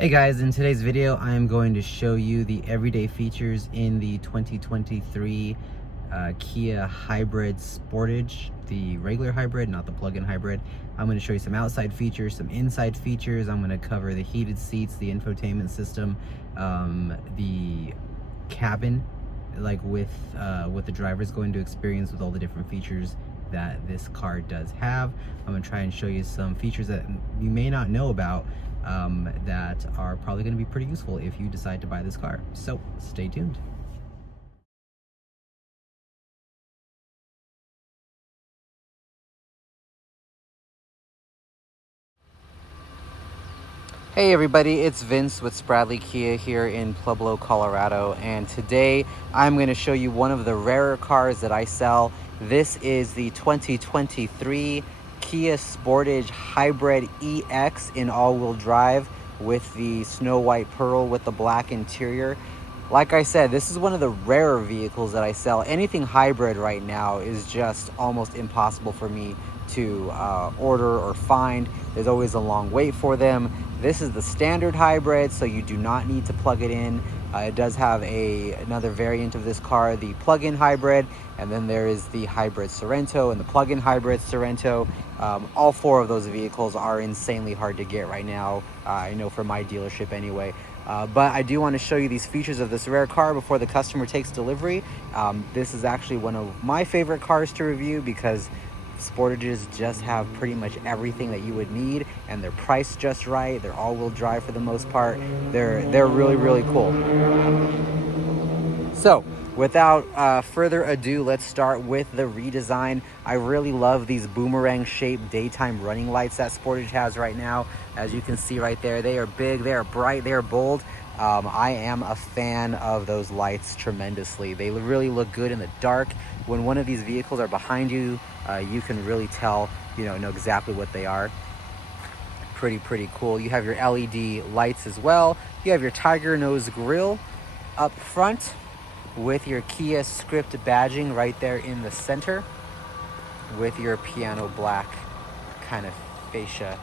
Hey guys, in today's video I am going to show you the everyday features in the 2023 Kia Hybrid Sportage, the regular hybrid, not the plug-in hybrid. I'm going to show you some outside features, some inside features. I'm going to cover the heated seats, the infotainment system, the cabin, like with what the driver is going to experience with all the different features that this car does have. I'm going to try and show you some features that you may not know about that are probably going to be pretty useful if you decide to buy this car. So stay tuned. Hey everybody, it's Vince with Spradley Kia here in Pueblo, Colorado, and today I'm going to show you one of the rarer cars that I sell. This is the 2023 Kia Sportage Hybrid EX in all-wheel drive with the snow white pearl with the black interior. Like I said, this is one of the rarer vehicles that I sell. Anything hybrid right now is just almost impossible for me to order or find. There's always a long wait for them. This is the standard hybrid, so you do not need to plug it in. It does have another variant of this car, the plug-in hybrid, and then there is the hybrid Sorento and the plug-in hybrid Sorento. All four of those vehicles are insanely hard to get right now, I know from my dealership anyway. But I do want to show you these features of this rare car before the customer takes delivery. This is actually one of my favorite cars to review because Sportages just have pretty much everything that you would need, and they're priced just right. They're all-wheel drive for the most part. They're really cool. So without further ado, let's start with the redesign. I really love these boomerang shaped daytime running lights that Sportage has right now. As you can see right there, they are big, they are bright, they are bold. I am a fan of those lights tremendously. They really look good in the dark. When one of these vehicles are behind you, you can really tell, know exactly what they are. Pretty cool. You have your LED lights as well. You have your tiger nose grille up front with your Kia script badging right there in the center with your piano black kind of fascia.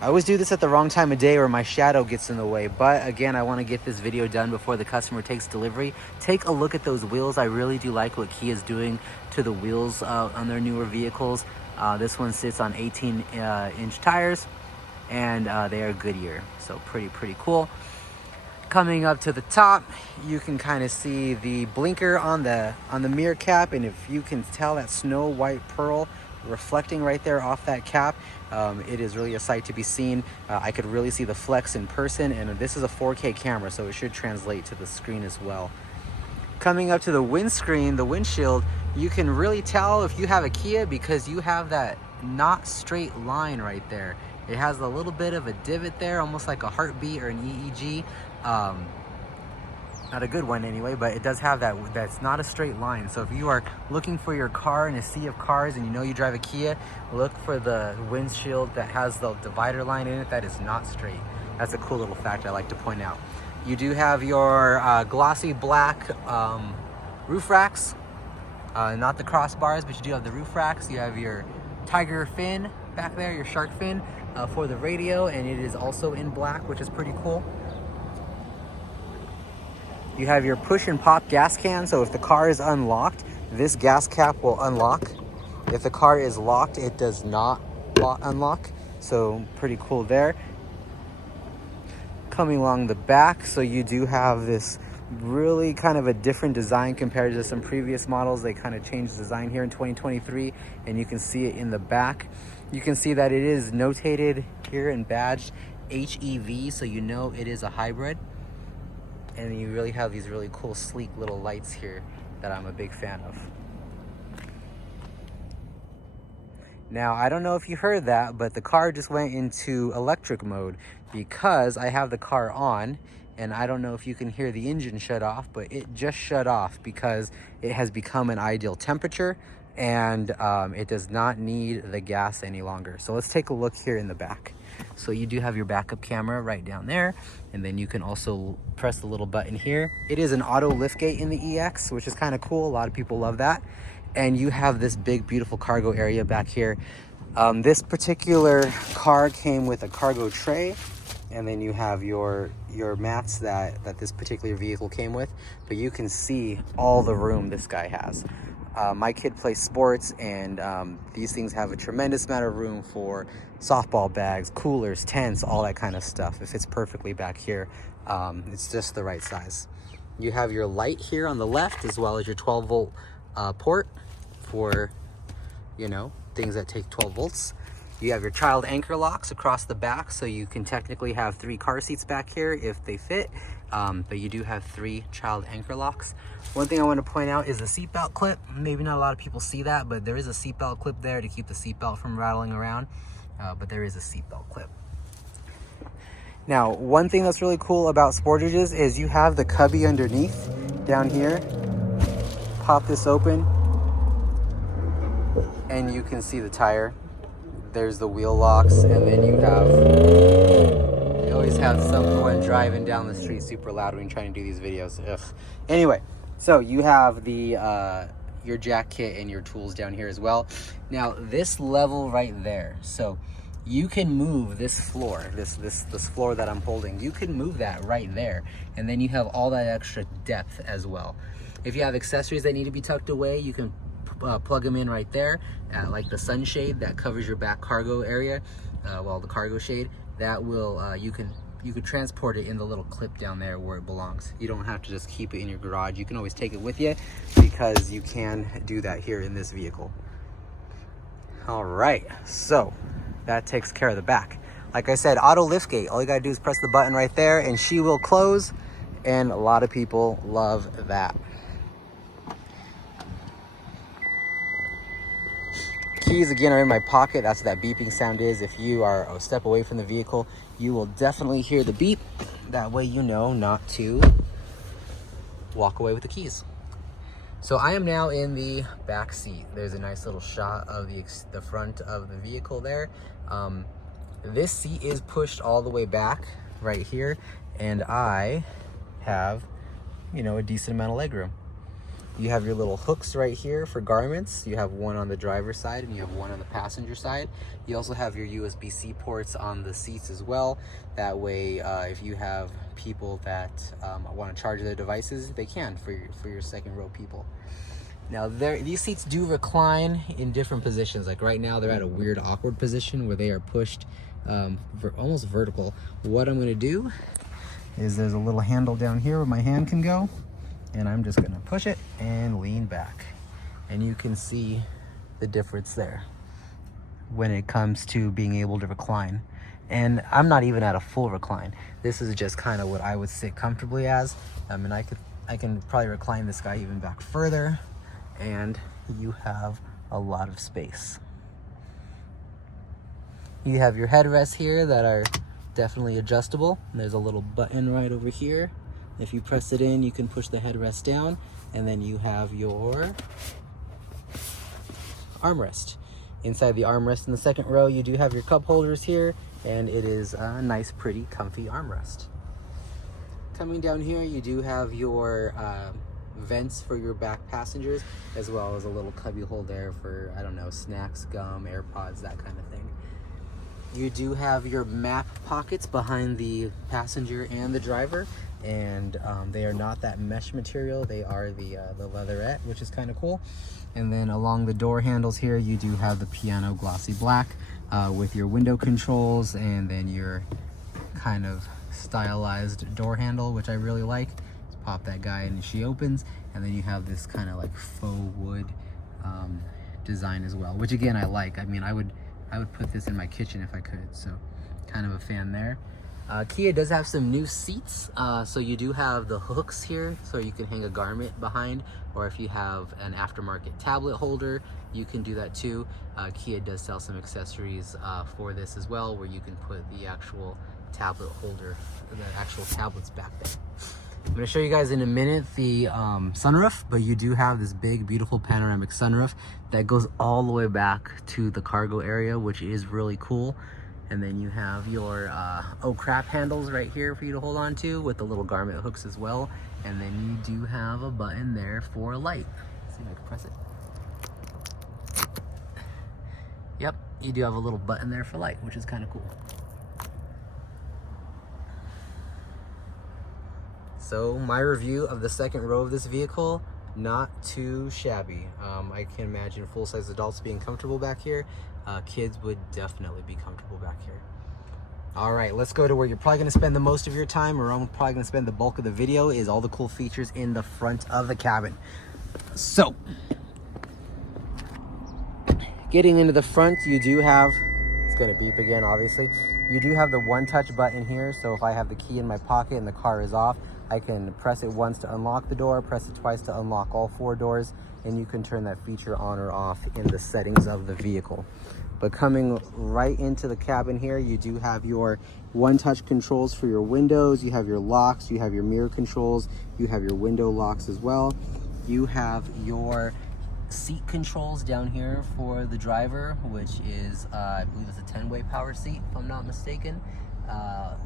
I always do this at the wrong time of day or my shadow gets in the way, but again, I want to get this video done before the customer takes delivery. Take a look at those wheels. I really do like what Kia is doing to the wheels on their newer vehicles. This one sits on 18-inch tires, and they are Goodyear, so pretty cool. Coming up to the top, you can kind of see the blinker on the mirror cap, and if you can tell that snow white pearl reflecting right there off that cap, it is really a sight to be seen. I could really see the flex in person, and this is a 4K camera, so it should translate to the screen as well. Coming up to the windscreen, the windshield, you can really tell if you have a Kia because you have that not straight line right there. It has a little bit of a divot there, almost like a heartbeat or an EEG. Not a good one anyway, but it does have that. That's not a straight line. So if you are looking for your car in a sea of cars and you know you drive a Kia, look for the windshield that has the divider line in it that is not straight. That's a cool little fact I like to point out. You do have your glossy black roof racks, not the crossbars, but you do have the roof racks. You have your tiger fin back there, your shark fin for the radio, and it is also in black, which is pretty cool. You have your push and pop gas can, so if the car is unlocked, this gas cap will unlock. If the car is locked, it does not unlock, so pretty cool there. Coming along the back, so you do have this really kind of a different design compared to some previous models. They kind of changed design here in 2023, and you can see it in the back. You can see that it is notated here and badged HEV, so you know it is a hybrid. And you really have these really cool, sleek little lights here that I'm a big fan of. Now, I don't know if you heard that, but the car just went into electric mode because I have the car on, and I don't know if you can hear the engine shut off, but it just shut off because it has become an ideal temperature, and it does not need the gas any longer. So let's take a look here in the back. So you do have your backup camera right down there, and then you can also press the little button here. It is an auto liftgate in the EX, which is kind of cool. A lot of people love that. And you have this big, beautiful cargo area back here. This particular car came with a cargo tray, and then you have your mats that this particular vehicle came with, but you can see all the room this guy has. My kid plays sports, and these things have a tremendous amount of room for softball bags, coolers, tents, all that kind of stuff. It fits perfectly back here. It's just the right size. You have your light here on the left, as well as your 12-volt port for, you know, things that take 12 volts. You have your child anchor locks across the back, so you can technically have 3 car seats back here if they fit, but you do have 3 child anchor locks. One thing I want to point out is the seatbelt clip. Maybe not a lot of people see that, but there is a seatbelt clip there to keep the seatbelt from rattling around, but there is a seatbelt clip. Now, one thing that's really cool about Sportages is you have the cubby underneath down here. Pop this open, and you can see the tire. There's the wheel locks, and then you always have someone driving down the street super loud when you're trying to do these videos. Ugh. Anyway, so you have the your jack kit and your tools down here as well. Now, this level right there, so you can move this floor, this floor that I'm holding, you can move that right there, and then you have all that extra depth as well. If you have accessories that need to be tucked away, you can plug them in right there, like the sunshade that covers your back cargo area, the cargo shade, that will you could transport it in the little clip down there where it belongs. You don't have to just keep it in your garage. You can always take it with you, because you can do that here in this vehicle. All right, so that takes care of the back. Like I said, auto lift gate, all you gotta do is press the button right there and she will close, and a lot of people love that. Keys, again, are in my pocket. That's what that beeping sound is. If you are a step away from the vehicle, you will definitely hear the beep. That way you know not to walk away with the keys. So I am now in the back seat. There's a nice little shot of the front of the vehicle there. This seat is pushed all the way back right here, and I have, you know, a decent amount of legroom. You have your little hooks right here for garments. You have one on the driver's side and you have one on the passenger side. You also have your USB-C ports on the seats as well. That way, if you have people that want to charge their devices, they can for your second row people. Now, these seats do recline in different positions. Like right now, they're at a weird, awkward position where they are pushed almost vertical. What I'm going to do is there's a little handle down here where my hand can go, and I'm just gonna push it and lean back. And you can see the difference there when it comes to being able to recline. And I'm not even at a full recline. This is just kind of what I would sit comfortably as. And I can probably recline this guy even back further, and you have a lot of space. You have your headrests here that are definitely adjustable. And there's a little button right over here. If you press it in, you can push the headrest down, and then you have your armrest. Inside the armrest in the second row, you do have your cup holders here, and it is a nice, pretty, comfy armrest. Coming down here, you do have your vents for your back passengers, as well as a little cubby hole there for, I don't know, snacks, gum, AirPods, that kind of thing. You do have your map pockets behind the passenger and the driver, and they are not that mesh material. They are the leatherette, which is kind of cool. And then along the door handles here, you do have the piano glossy black with your window controls, and then your kind of stylized door handle, which I really like. Just pop that guy and she opens, and then you have this kind of like faux wood design as well, which again I like. I mean, I would put this in my kitchen if I could, so kind of a fan there. Kia does have some new seats, so you do have the hooks here, so you can hang a garment behind, or if you have an aftermarket tablet holder, you can do that too. Kia does sell some accessories for this as well, where you can put the actual tablet holder, the actual tablets back there. I'm going to show you guys in a minute the sunroof, but you do have this big, beautiful panoramic sunroof that goes all the way back to the cargo area, which is really cool. And then you have your oh crap handles right here for you to hold on to, with the little garment hooks as well. And then you do have a button there for light. Let's see if I can press it. Yep, you do have a little button there for light, which is kind of cool. So my review of the second row of this vehicle, not too shabby. I can imagine full-size adults being comfortable back here. Kids would definitely be comfortable back here. All right, let's go to where you're probably gonna spend the most of your time, or I'm probably gonna spend the bulk of the video, is all the cool features in the front of the cabin. So, getting into the front, you do have, it's gonna beep again, obviously. You do have the one-touch button here, so if I have the key in my pocket and the car is off, I can press it once to unlock the door, press it twice to unlock all 4 doors, and you can turn that feature on or off in the settings of the vehicle. But coming right into the cabin here, you do have your one-touch controls for your windows, you have your locks, you have your mirror controls, you have your window locks as well. You have your seat controls down here for the driver, which is, I believe it's a 10-way power seat, if I'm not mistaken.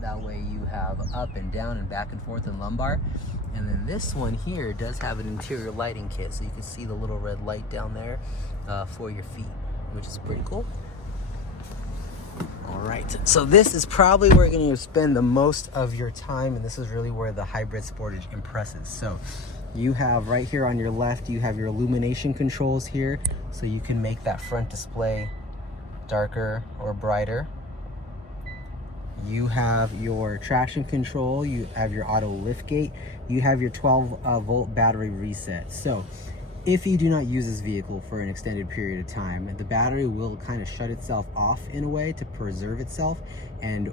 That way you have up and down and back and forth and lumbar. And then this one here does have an interior lighting kit, so you can see the little red light down there for your feet, which is pretty cool. All right, so this is probably where you're going to spend the most of your time, and this is really where the Hybrid Sportage impresses. So you have right here on your left, you have your illumination controls here, so you can make that front display darker or brighter. You have your traction control, you have your auto lift gate, you have your 12-volt battery reset. So if you do not use this vehicle for an extended period of time, the battery will kind of shut itself off in a way to preserve itself, and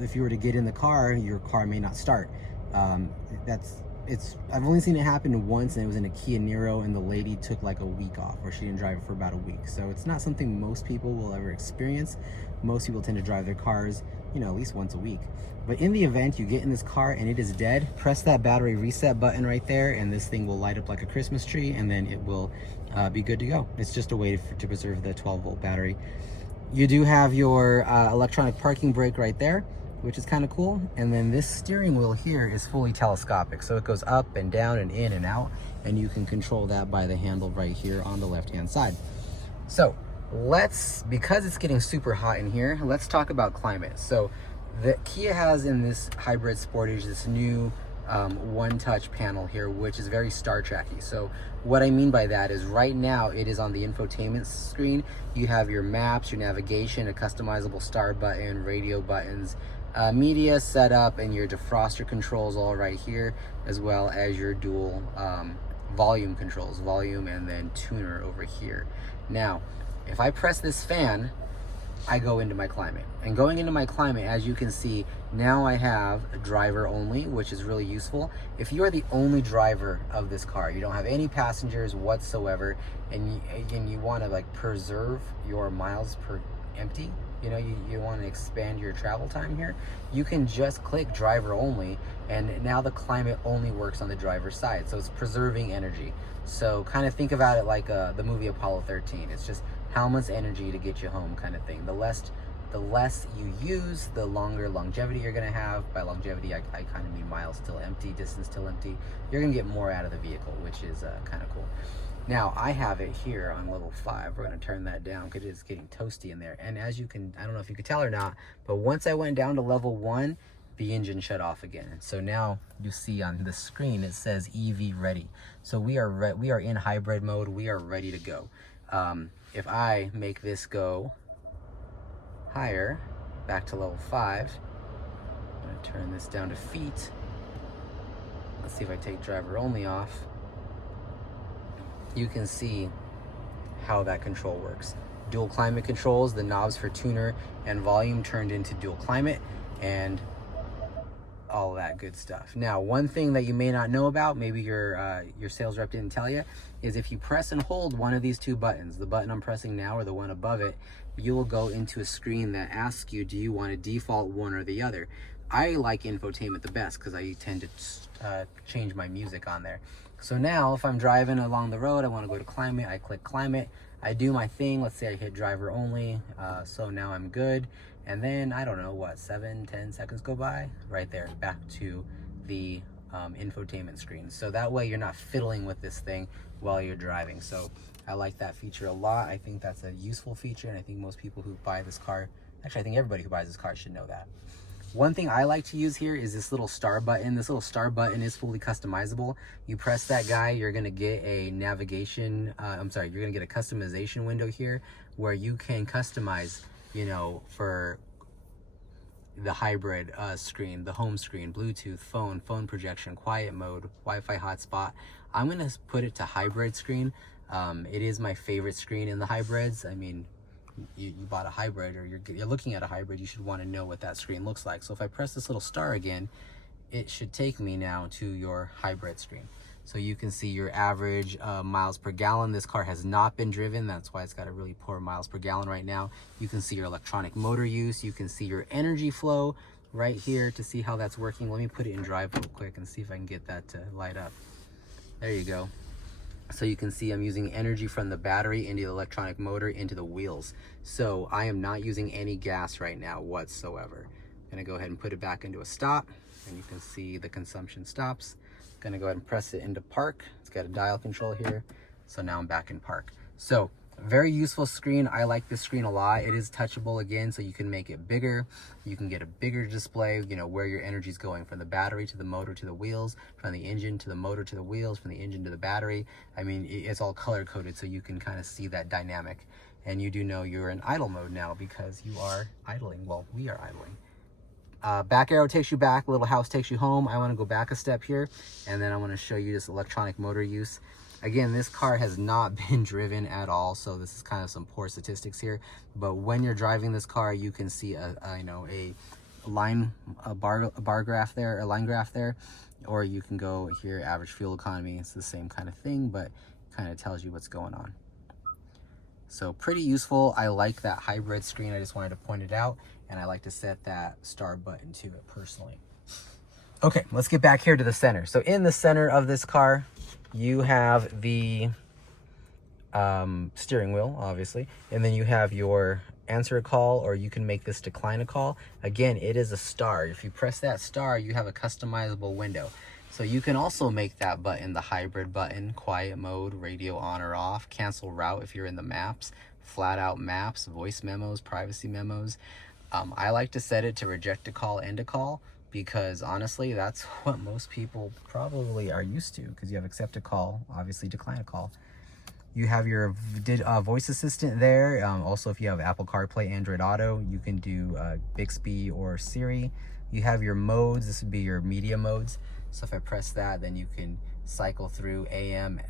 if you were to get in the car, your car may not start. I've only seen it happen once, and it was in a Kia Niro, and the lady took like a week off, or she didn't drive it for about a week. So it's not something most people will ever experience. Most people tend to drive their cars, you know, at least once a week. But in the event you get in this car and it is dead, press that battery reset button right there, and this thing will light up like a Christmas tree, and then it will be good to go. It's just a way to preserve the 12-volt battery. You do have your electronic parking brake right there, which is kind of cool. And then this steering wheel here is fully telescopic, so it goes up and down and in and out, and you can control that by the handle right here on the left-hand side. So because it's getting super hot in here, let's talk about climate. So the Kia has in this Hybrid Sportage this new one-touch panel here, which is very Star Trek-y. So what I mean by that is right now it is on the infotainment screen. You have your maps, your navigation, a customizable start button, radio buttons, media setup, and your defroster controls all right here, as well as your dual volume controls, volume and then tuner over here. Now, if I press this fan, I go into my climate. And going into my climate, as you can see, now I have a driver only, which is really useful. If you are the only driver of this car, you don't have any passengers whatsoever, and you want to like preserve your miles per empty, you know, you want to expand your travel time here, you can just click driver only, and now the climate only works on the driver's side. So it's preserving energy. So kind of think about it like the movie Apollo 13. It's just how much energy to get you home kind of thing. The less you use, the longer longevity you're going to have. By longevity, I kind of mean miles till empty, distance till empty. You're going to get more out of the vehicle, which is kind of cool. Now, I have it here on level 5. We're going to turn that down because it's getting toasty in there. And as you can, I don't know if you could tell or not, but once I went down to level 1, the engine shut off again. So now you see on the screen, it says EV ready. So we are in hybrid mode. We are ready to go. If I make this go higher, back to level 5, I'm going to turn this down to feet. Let's see if I take driver only off. You can see how that control works. Dual climate controls, the knobs for tuner and volume turned into dual climate, and all that good stuff. Now, one thing that you may not know about, maybe your sales rep didn't tell you, is if you press and hold one of these two buttons, the button I'm pressing now or the one above it, you will go into a screen that asks you, do you want to default one or the other? I like infotainment the best because I tend to change my music on there. So now if I'm driving along the road, I want to go to climate, I click climate, I do my thing. Let's say I hit driver only. So now I'm good. And then I don't know what, 7-10 seconds go by, right there, back to the infotainment screen. So that way you're not fiddling with this thing while you're driving. So I like that feature a lot. I think that's a useful feature, and I think most people who buy this car, actually I think everybody who buys this car should know that. One thing I like to use here is this little star button. This little star button is fully customizable. You press that guy, you're gonna get a navigation, you're gonna get a customization window here where you can customize, you know, for the hybrid screen, the home screen, Bluetooth, phone projection, quiet mode, Wi-Fi hotspot. I'm gonna put it to hybrid screen. It is my favorite screen in the hybrids. I mean, you bought a hybrid, or you're looking at a hybrid, you should want to know what that screen looks like. So if I press this little star again, it should take me now to your hybrid screen. So you can see your average miles per gallon. This car has not been driven. That's why it's got a really poor miles per gallon right now. You can see your electronic motor use. You can see your energy flow right here to see how that's working. Let me put it in drive real quick and see if I can get that to light up. There you go. So you can see I'm using energy from the battery into the electronic motor into the wheels. So I am not using any gas right now whatsoever. I'm gonna go ahead and put it back into a stop, and you can see the consumption stops. I'm gonna go ahead and press it into park. It's got a dial control here. So now I'm back in park. So very useful screen. I like this screen a lot. It is touchable again, so you can make it bigger. You can get a bigger display, you know, where your energy is going, from the battery to the motor to the wheels, from the engine to the motor to the wheels, from the engine to the battery. I mean, it's all color coded, so you can kind of see that dynamic. And you do know you're in idle mode now because you are idling. Well, we are idling. Back arrow takes you back, little house takes you home. I want to go back a step here, and then I want to show you this electronic motor use. Again, this car has not been driven at all, so this is kind of some poor statistics here. But when you're driving this car, you can see a bar graph there, a line graph there, or you can go here, average fuel economy. It's the same kind of thing, but kind of tells you what's going on. So pretty useful. I like that hybrid screen. I just wanted to point it out, and I like to set that star button to it personally. Okay, let's get back here to the center. So in the center of this car, you have the steering wheel, obviously, and then you have your answer a call, or you can make this decline a call. Again, it is a star. If you press that star, you have a customizable window. So you can also make that button the hybrid button, quiet mode, radio on or off, cancel route if you're in the maps, flat out maps, voice memos, privacy memos. I like to set it to reject a call, end a call, because honestly, that's what most people probably are used to, because you have accept a call, obviously decline a call. You have your voice assistant there. Also, if you have Apple CarPlay, Android Auto, you can do Bixby or Siri. You have your modes. This would be your media modes. So if I press that, then you can cycle through FM,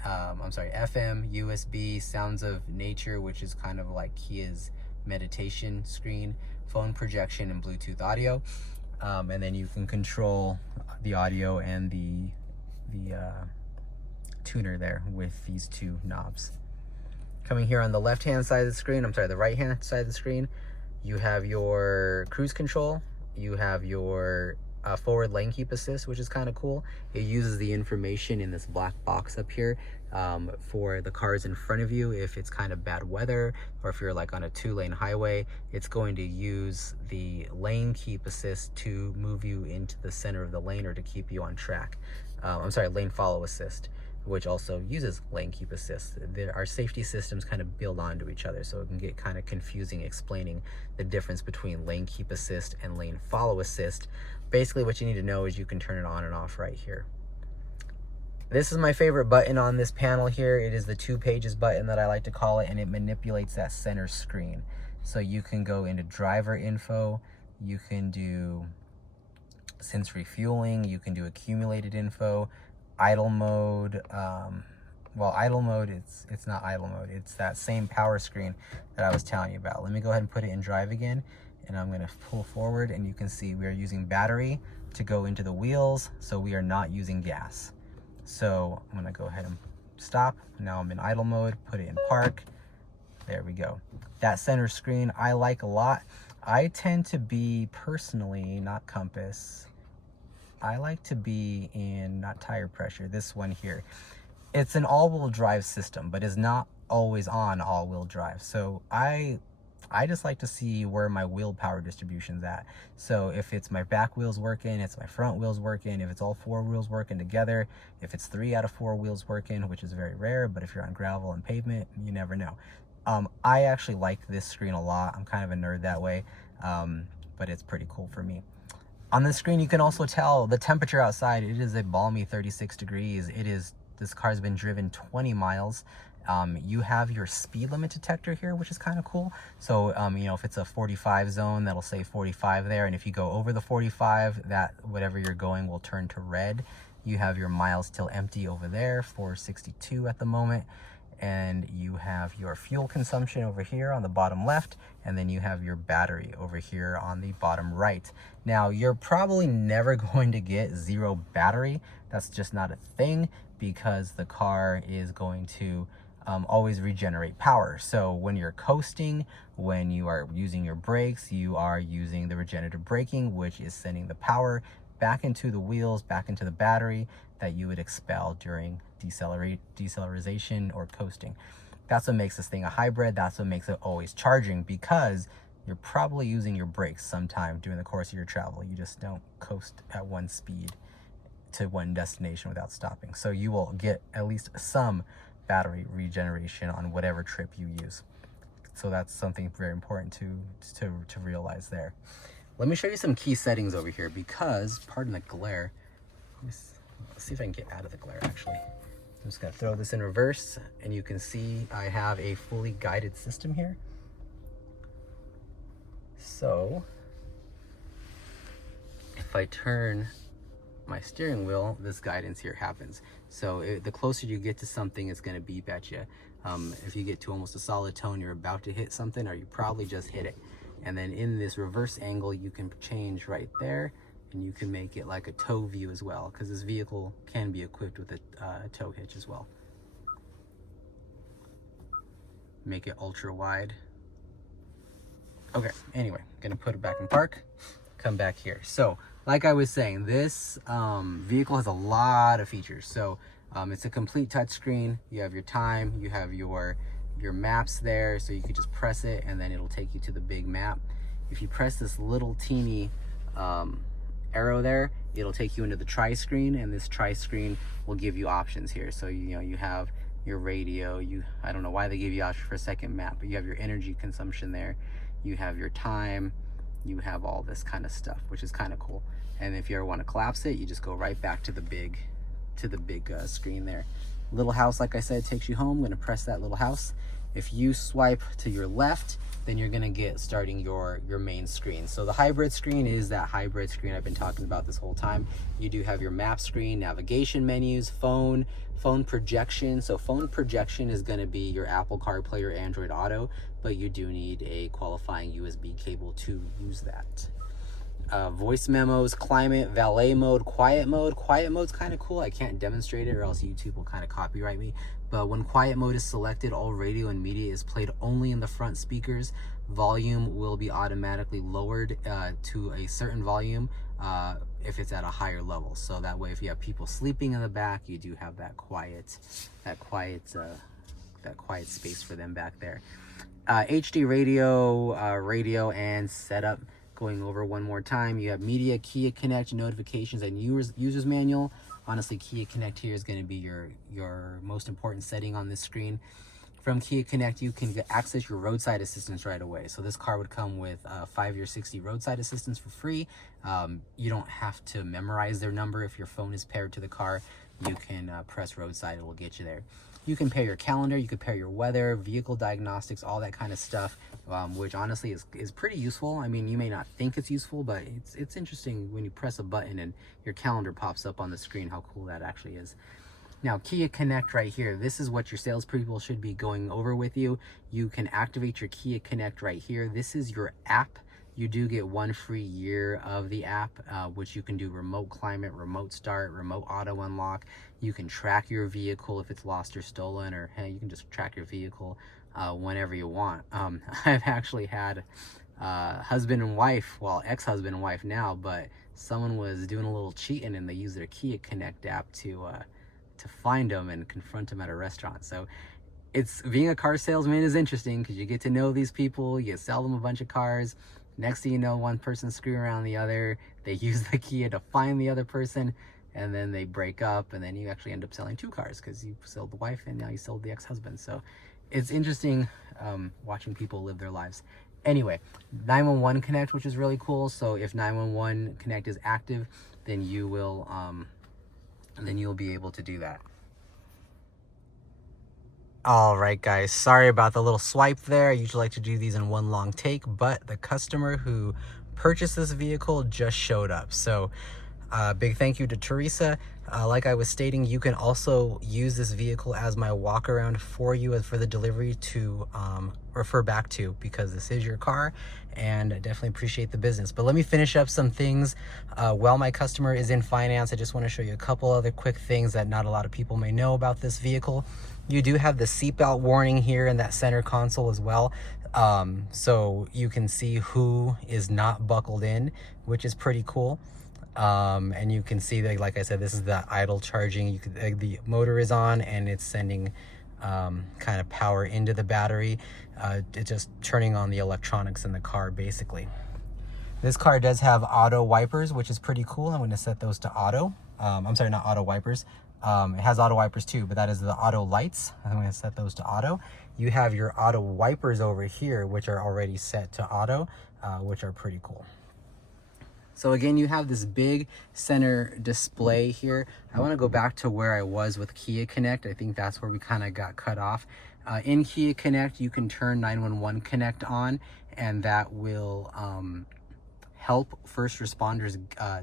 USB, sounds of nature, which is kind of like Kia's meditation screen, phone projection, and Bluetooth audio. And then you can control the audio and the tuner there with these two knobs. Coming here on the left hand side of the screen, the right hand side of the screen, you have your cruise control. You have your forward lane keep assist, which is kind of cool. It uses the information in this black box up here for the cars in front of you. If it's kind of bad weather, or if you're like on a 2-lane highway, it's going to use the lane keep assist to move you into the center of the lane, or to keep you on track. Lane follow assist, which also uses lane keep assist. Our safety systems kind of build onto each other, so it can get kind of confusing explaining the difference between lane keep assist and lane follow assist. Basically, what you need to know is you can turn it on and off right here. This is my favorite button on this panel here. It is the 2 pages button that I like to call it, and it manipulates that center screen. So you can go into driver info, you can do since refueling, you can do accumulated info, idle mode. Idle mode, it's not idle mode. It's that same power screen that I was telling you about. Let me go ahead and put it in drive again, and I'm going to pull forward, and you can see we are using battery to go into the wheels, so we are not using gas. So I'm going to go ahead and stop. Now I'm in idle mode, put it in park. There we go. That center screen I like a lot. I tend to be personally, not compass, I like to be in, not tire pressure, this one here. It's an all-wheel drive system, but is not always on all-wheel drive. So I I just like to see where my wheel power distribution's at. So if it's my back wheels working, it's my front wheels working, if it's all 4 wheels working together, if it's 3 out of 4 wheels working, which is very rare, but if you're on gravel and pavement, you never know. I actually like this screen a lot. I'm kind of a nerd that way, but it's pretty cool for me. On the screen, you can also tell the temperature outside. It is a balmy 36 degrees. This car's been driven 20 miles. You have your speed limit detector here, which is kind of cool. So, you know, if it's a 45 zone, that'll say 45 there. And if you go over the 45, that whatever you're going will turn to red. You have your miles till empty over there, 462 at the moment. And you have your fuel consumption over here on the bottom left, and then you have your battery over here on the bottom right. Now, you're probably never going to get 0 battery. That's just not a thing, because the car is going to always regenerate power. So when you're coasting, when you are using your brakes, you are using the regenerative braking, which is sending the power back into the wheels, back into the battery that you would expel during deceleration or coasting. That's what makes this thing a hybrid. That's what makes it always charging, because you're probably using your brakes sometime during the course of your travel. You just don't coast at one speed to one destination without stopping. So you will get at least some battery regeneration on whatever trip you use. So that's something very important to realize there. Let me show you some key settings over here, because, pardon the glare, let's see if I can get out of the glare actually. I'm just gonna throw this in reverse, and you can see I have a fully guided system here. So if I turn my steering wheel, this guidance here happens. So the closer you get to something, it's gonna beep at you. If you get to almost a solid tone, you're about to hit something, or you probably just hit it. And then in this reverse angle, you can change right there, and you can make it like a tow view as well, because this vehicle can be equipped with a tow hitch as well. Make it ultra wide. Okay, anyway, gonna put it back in park, come back here. So like I was saying, this vehicle has a lot of features. So it's a complete touchscreen. You have your time, you have your maps there, so you could just press it and then it'll take you to the big map. If you press this little teeny arrow there, it'll take you into the tri-screen, and this tri-screen will give you options here. So you know, you have your radio, I don't know why they gave you option for a second map, but you have your energy consumption there, you have your time, you have all this kind of stuff, which is kind of cool. And if you ever want to collapse it, you just go right back to the big screen there. Little house, like I said, takes you home. I'm going to press that little house. If you swipe to your left, then you're going to get starting your main screen. So the hybrid screen is that hybrid screen I've been talking about this whole time. You do have your map screen, navigation menus, phone projection. So phone projection is going to be your Apple CarPlay or Android Auto, but you do need a qualifying USB cable to use that. Voice memos, climate, valet mode, quiet mode. Quiet mode's kind of cool. I can't demonstrate it or else YouTube will kind of copyright me. But when quiet mode is selected, all radio and media is played only in the front speakers. Volume will be automatically lowered to a certain volume if it's at a higher level. So that way, if you have people sleeping in the back, you do have that quiet space for them back there. HD radio and setup. Going over one more time, you have media, Kia Connect, notifications, and user's manual. Honestly, Kia Connect here is going to be your most important setting on this screen. From Kia Connect, you can access your roadside assistance right away. So this car would come with 5-year 60 roadside assistance for free. You don't have to memorize their number. If your phone is paired to the car, you can press roadside, it will get you there. You can pair your calendar, you can pair your weather, vehicle diagnostics, all that kind of stuff, which honestly is pretty useful. I mean, you may not think it's useful, but it's interesting when you press a button and your calendar pops up on the screen, how cool that actually is. Now, Kia Connect right here, this is what your salespeople should be going over with you. You can activate your Kia Connect right here. This is your app. You do get 1 free year of the app, which you can do remote climate, remote start, remote auto unlock. You can track your vehicle if it's lost or stolen, or hey, you can just track your vehicle whenever you want. I've actually had husband and wife, well, ex-husband and wife now, but someone was doing a little cheating and they used their Kia Connect app to find them and confront them at a restaurant. So it's being a car salesman is interesting because you get to know these people, you sell them a bunch of cars. Next thing you know, one person's screwing around the other. They use the Kia to find the other person, and then they break up, and then you actually end up selling 2 cars because you sold the wife and now you sold the ex-husband. So it's interesting watching people live their lives. Anyway, 911 Connect, which is really cool. So if 911 Connect is active, then you'll be able to do that. All right, guys, sorry about the little swipe there. I usually like to do these in one long take, but the customer who purchased this vehicle just showed up. So big thank you to Teresa. Like I was stating, you can also use this vehicle as my walk around for you for the delivery to refer back to, because this is your car, and I definitely appreciate the business. But let me finish up some things. While my customer is in finance, I just want to show you a couple other quick things that not a lot of people may know about this vehicle. You do have the seatbelt warning here in that center console as well. So you can see who is not buckled in, which is pretty cool. And you can see that, like I said, this is the idle charging. The motor is on and it's sending kind of power into the battery. It's just turning on the electronics in the car, basically. This car does have auto wipers, which is pretty cool. I'm going to set those to auto. I'm sorry, not auto wipers. It has auto wipers too, but that is the auto lights. I'm going to set those to auto. You have your auto wipers over here, which are already set to auto, which are pretty cool. So again, you have this big center display here. I want to go back to where I was with Kia Connect. I think that's where we kind of got cut off. In Kia Connect, you can turn 911 Connect on, and that will help first responders,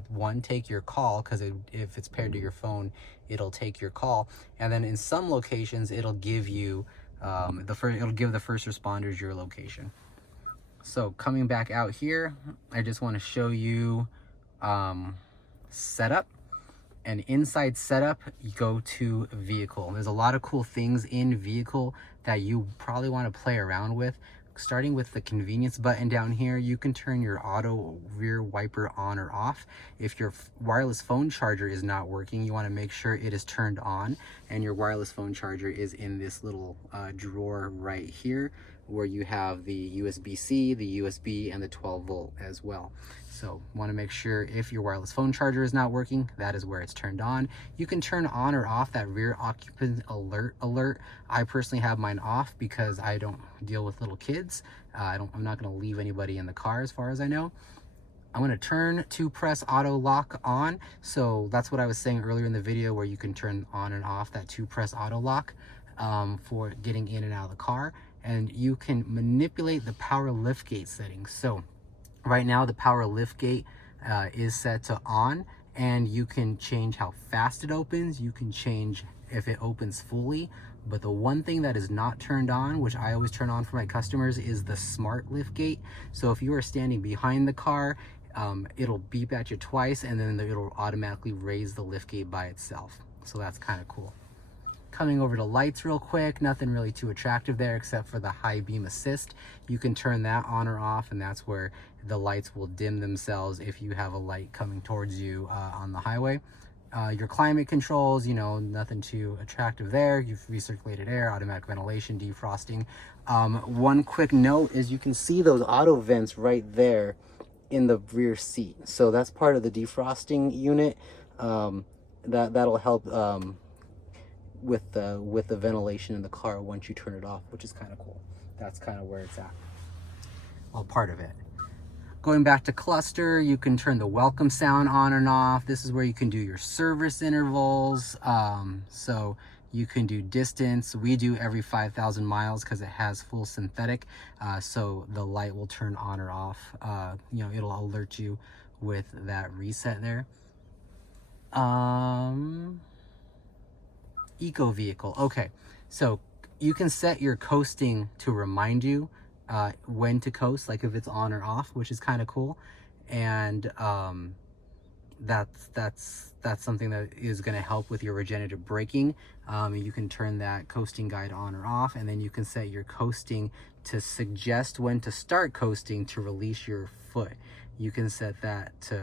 one, take your call, because if it's paired to your phone, it'll take your call. And then in some locations, it'll give you it'll give the first responders your location. So coming back out here, I just want to show you setup. And inside setup, you go to vehicle. There's a lot of cool things in vehicle that you probably want to play around with. Starting with the convenience button down here, you can turn your auto rear wiper on or off. If your wireless phone charger is not working, you want to make sure it is turned on, and your wireless phone charger is in this little drawer right here, where you have the USB-C, the USB, and the 12 volt as well. So want to make sure if your wireless phone charger is not working, that is where it's turned on. You can turn on or off that rear occupant alert. I personally have mine off because I don't deal with little kids. I'm not going to leave anybody in the car as far as I know. I'm going to turn to press auto lock on. So that's what I was saying earlier in the video, where you can turn on and off that to press auto lock for getting in and out of the car. And you can manipulate the power liftgate settings. So right now the power liftgate is set to on, and you can change how fast it opens. You can change if it opens fully. But the one thing that is not turned on, which I always turn on for my customers, is the smart liftgate. So if you are standing behind the car, it'll beep at you twice, and then it'll automatically raise the liftgate by itself. So that's kind of cool. Coming over to lights real quick, nothing really too attractive there except for the high beam assist. You can turn that on or off, and that's where the lights will dim themselves if you have a light coming towards you on the highway. Your climate controls, nothing too attractive there. You've recirculated air, automatic ventilation, defrosting. One quick note is you can see those auto vents right there in the rear seat. So that's part of the defrosting unit. That'll help with the ventilation in the car once you turn it off, which is kind of cool. That's kind of where it's at. Well, part of it. Going back to cluster, you can turn the welcome sound on and off. This is where you can do your service intervals. So you can do distance. We do every 5,000 miles because it has full synthetic. So the light will turn on or off. It'll alert you with that reset there. Eco vehicle. Okay, so you can set your coasting to remind you when to coast, like if it's on or off, which is kind of cool. And that's something that is going to help with your regenerative braking. You can turn that coasting guide on or off, and then you can set your coasting to suggest when to start coasting to release your foot. You can set that to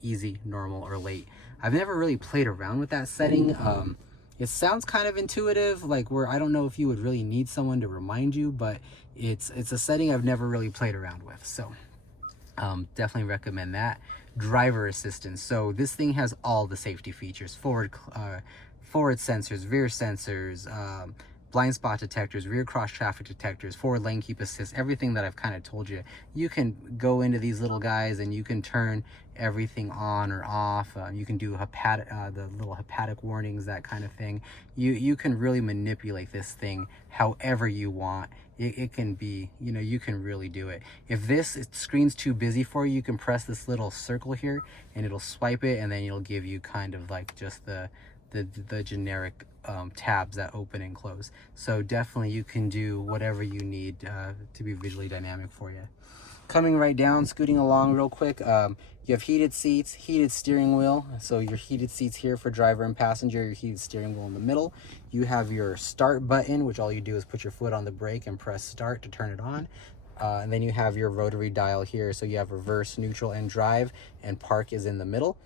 easy, normal, or late. I've never really played around with that setting. It sounds kind of intuitive, like where I don't know if you would really need someone to remind you, but it's a setting I've never really played around with. So definitely recommend that. Driver assistance. So this thing has all the safety features: forward sensors, rear sensors, blind spot detectors, rear cross traffic detectors, forward lane keep assist, everything that I've kind of told you. You can go into these little guys and you can turn everything on or off. You can do the little hepatic warnings, that kind of thing. You can really manipulate this thing however you want. It can be, you know, you can really do it. If this screen's too busy for you, you can press this little circle here and it'll swipe it, and then it'll give you kind of like just the generic tabs that open and close. So definitely you can do whatever you need to be visually dynamic for you. Coming right down, scooting along real quick, you have heated seats, heated steering wheel. So your heated seats here for driver and passenger, your heated steering wheel in the middle. You have your start button, which all you do is put your foot on the brake and press start to turn it on. And then you have your rotary dial here. So you have reverse, neutral, and drive, and park is in the middle.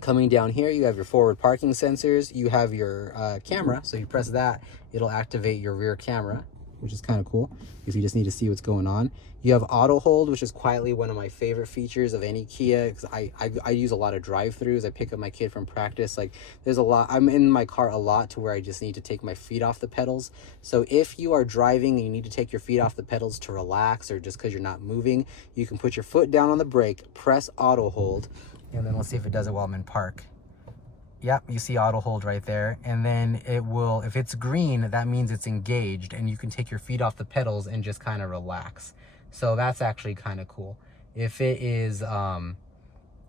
Coming down here, you have your forward parking sensors. You have your camera, so you press that, it'll activate your rear camera, which is kind of cool if you just need to see what's going on. You have auto hold, which is quietly one of my favorite features of any Kia, because I use a lot of drive-throughs. I pick up my kid from practice. Like, there's a lot, I'm in my car a lot to where I just need to take my feet off the pedals. So if you are driving and you need to take your feet off the pedals to relax, or just because you're not moving, you can put your foot down on the brake, press auto hold, and then let's see if it does it while I'm in park. Yep, you see auto hold right there. And then it will, if it's green, that means it's engaged, and you can take your feet off the pedals and just kind of relax. So that's actually kind of cool. If it is,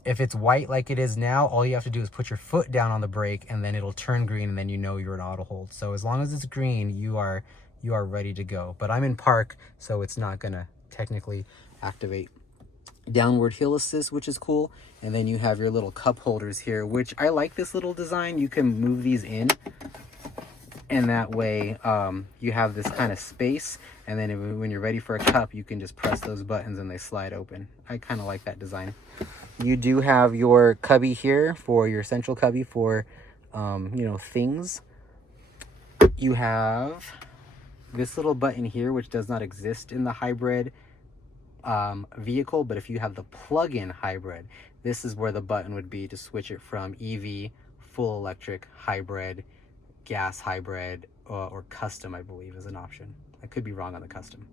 if it's white like it is now, all you have to do is put your foot down on the brake, and then it'll turn green, and then you know you're in auto hold. So as long as it's green, you are ready to go. But I'm in park, so it's not gonna technically activate. Downward hill assist, which is cool. And then you have your little cup holders here, which I like this little design. You can move these in, and that way you have this kind of space, and then when you're ready for a cup, you can just press those buttons and they slide open. I kind of like that design. You do have your cubby here for your central cubby for you know, things. You have this little button here, which does not exist in the hybrid vehicle, but if you have the plug-in hybrid, this is where the button would be to switch it from EV, full electric, hybrid, gas hybrid, or custom, I believe, is an option. I could be wrong on the custom.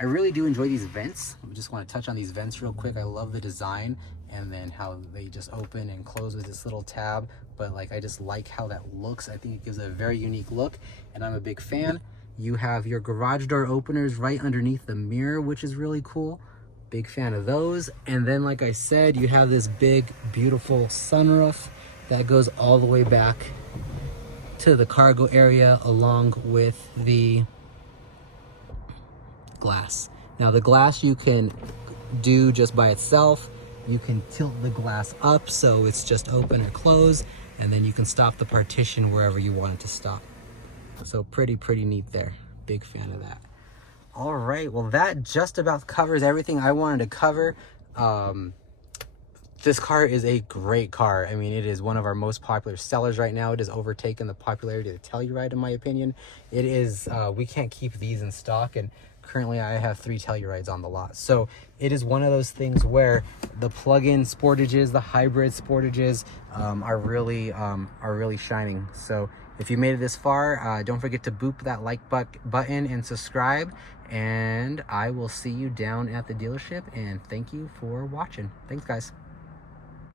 I really do enjoy these vents. I just want to touch on these vents real quick. I love the design, and then how they just open and close with this little tab, but like, I just like how that looks. I think it gives a very unique look, and I'm a big fan. You have your garage door openers right underneath the mirror, which is really cool. Big fan of those. And then, like I said, you have this big, beautiful sunroof that goes all the way back to the cargo area, along with the glass. Now, the glass you can do just by itself. You can tilt the glass up so it's just open or close, and then you can stop the partition wherever you want it to stop. So pretty neat there. Big fan of that. All right, well, that just about covers everything I wanted to cover. This car is a great car. I mean, it is one of our most popular sellers right now. It has overtaken the popularity of the Telluride, in my opinion. It is, we can't keep these in stock, and currently I have 3 Tellurides on the lot. So it is one of those things where the plug-in Sportages, the hybrid Sportages are really shining. So if you made it this far, don't forget to boop that like button and subscribe, and I will see you down at the dealership, and thank you for watching. Thanks, guys.